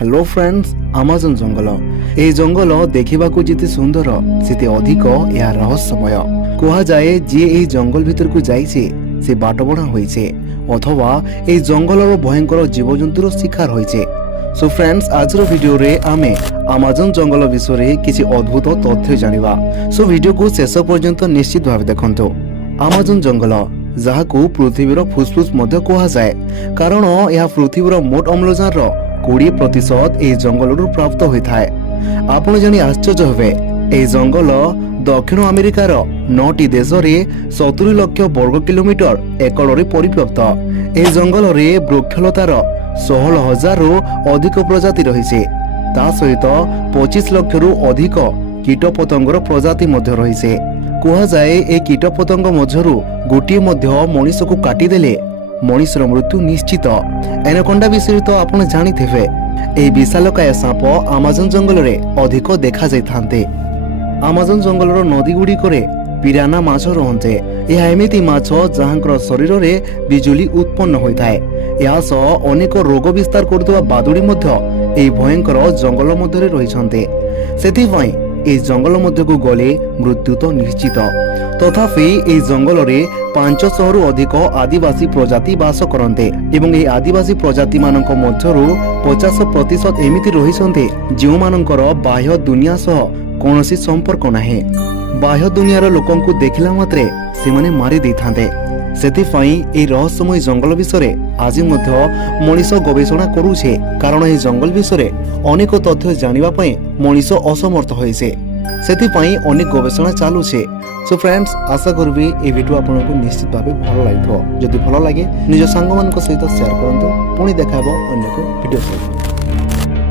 Hello friends, आमाजन जंगल ए जंगल देखिबाकू जिते सुंदर सेते अधिक या रहस्यमय कहा जाए। जे ए जंगल भीतर को जाइछे से बाटबणा होइछे अथवा ए जंगलर भयंकर जीवजंतुर शिकार होइछे। सो फ्रेंड्स, आजर वीडियो रे आमे आमाजन जंगल विषय किसी अद्भुत तथ्य जानिबा। सो वीडियो को शेष पर्यंत निश्चित भाव देखंतु। आमाजन जंगल जहाकू पृथ्वीर फुसफुस मध्य कहा जाए, कारण यह पृथ्वीर मोट अम्लजान 20% ए जंगल प्राप्त होता है। आपण जानी आश्चर्य हेबे, ए जंगल दक्षिण अमेरिकार 9टी देश रे 70 लाख वर्ग किलोमीटर एकड़ रे परिव्याप्त। ए जंगल रे वृक्षलतार 16,000 रु अधिक प्रजाति रहिছে। ता सहित 25 लाख रु अधिक कीटपतंगर प्रजाति मध्य रहिছে। कहा जाए ए कीटपतंग मध्यरु गोटिए मध्य मनुष्य को काटिदेले मनुष्यर मृत्यु निश्चित। एनाकोंडा विषय तो आपण जानिथिबे। ए विशालकाय सांप आमाजन जंगल रे अधिक देखा जाइथान्ते। आमाजन जंगलर नदी गुड़िकरे पिराना माछ रहन्ते। यह एमिति माछ जहांकर शरीर रे बिजुली उत्पन्न होइथाय। या सह अनेक रोग विस्तार करतुवा बादुड़ी मध्य ए भयंकर जंगल मध्य रहिछन्ते। सेथिपई ए जंगल मध्य को गले मृत्यु तो निश्चित। तथापि ए जंगल रे 500 रु अधिक आदिवासी प्रजाति बास करन्ते एवं ए आदिवासी प्रजाति मानक मध्यरु 50% एमिति रहिसन्ते जो मानकर बाह्य दुनिया सह कोनोसी संपर्क नाही। बाह्य दुनियार लोकंकु देखिला मात्रे से माने मारी देथान्ते। सेथिफाई ए रहस्यमय जंगल विषय आज मध्य मनीष गवेषणा करूछे, कारण ए जंगल विषय अनेक तथ्य जानिबा पई मनीष असमर्थ होइछे। सेथिफाई अनेक गवेषणा चालुछे। सो फ्रेंड्स, आशा करबी ए वीडियो आपनको निश्चित भाबे भल लागिथो। जदि भल लागे निज सांग मानक सहित शेयर करंतु। पुणी देखाबो अन्य को वीडियो सहित।